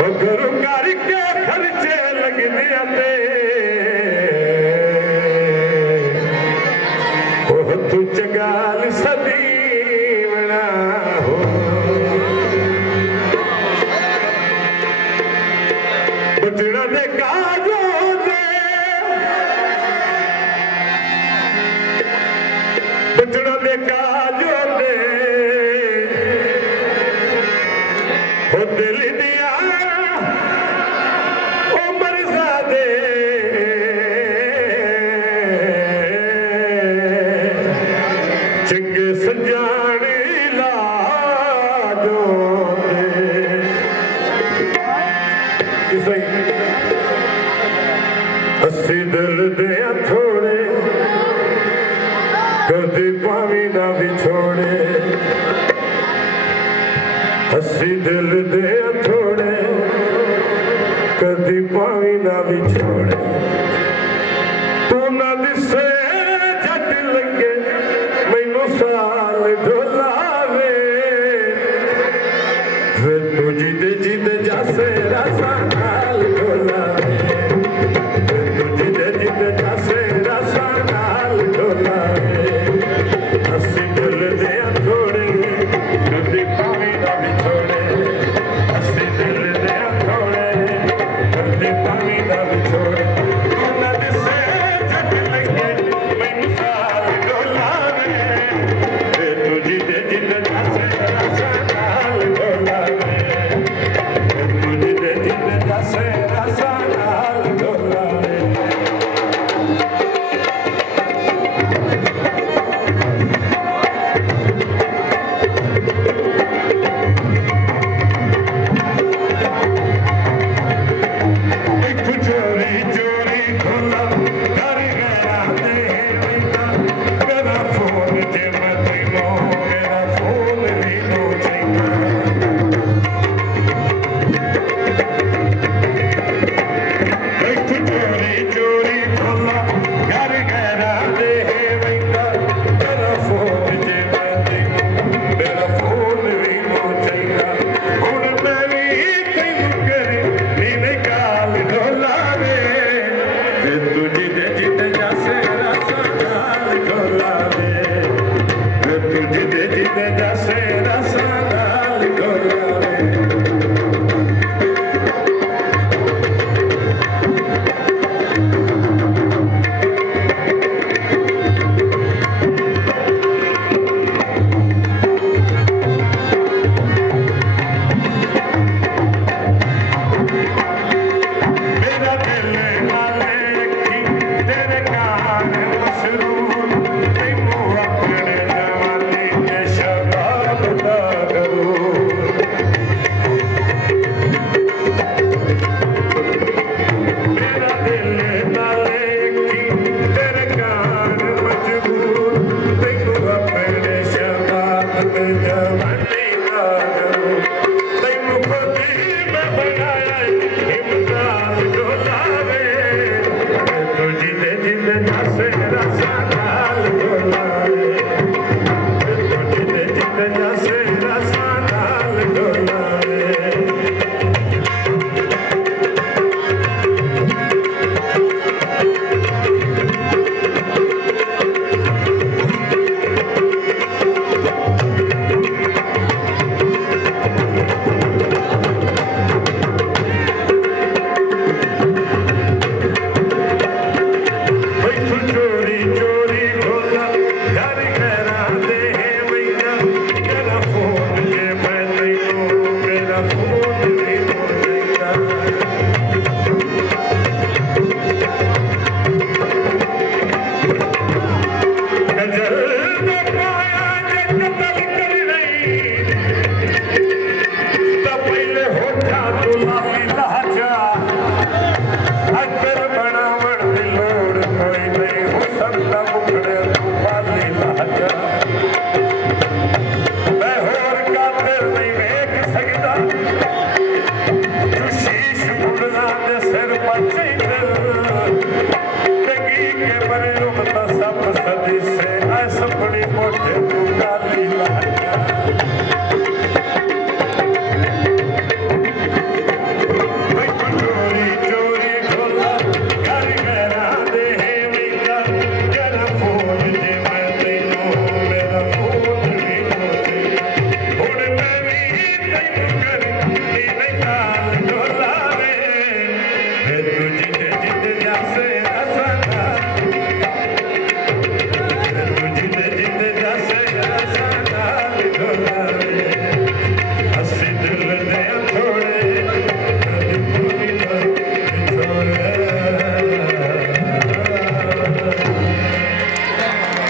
घरों करके खर्चे लगते आते तू चगाल सदी बना हो बचड़ा दे काजों दे बचड़ा दे काजों दे हो दिल दिया ओ मरज़ादे चंगे सजाने लाजो अस्सी दिल दे थोड़े कदी पावी ना बिछोड़े अस्सी दिल दे थोड़े कदी पावी ना बिछोड़े तू ना दिसे झट लगे मैनू साल ढोलावे फिर तू जिद जिद जासे रासा नाल ढोलावे फिर तू जिद जिद जासे रासा नाल ढोलावे अस्सी दिल दे थोड़े कदी पावी ना बिछोड़े अस्सी दिल दे थोड़े कदी पावी ना बिछोड़े तू ना दिसे झट लगे मैनू साल ढोलावे फिर तू जिद जिद जासे रासा नाल ढोलावे फिर तू जिद जिद जासे रासा नाल ढोलावे चोरी चोरी खोला कर गया दे बेटा मेरा फोन जे मत लो मेरा फोन भी लो चोरी चोरी खोला कर गया दे बेटा मेरा फोन जे मत लो मेरा फोन भी लो चाहिए हुण मैं भी तैनू करे नीने काल ढोलावे फिर तू जिद जिद जासे रासा नाल ढोलावे फिर तू जिद जिद जासे रासा नाल ढोलावे मेरा दिल नाले रखी तेरे कान मशरूर तैनू अपने जवानी के शबाब दा गरूर मेरा दिल नाले रखी तेरे कान मजबूर तैनू अपने शबाब दे जवानी दा गरूर तैनू खुदी मैं बनाया इमरान ढोलावे तू जिद जिद जासे रासा नाल ढोलावे तू जिद जिद जासे रासा नाल ढोलावे चोरी चोरी खोला घर गया दे भैया मेरा फोन जे मैं तैनू मेरा फोन भी लो चाहिए गजल में पाया जे कतल कर रही तब पहले होठा तुला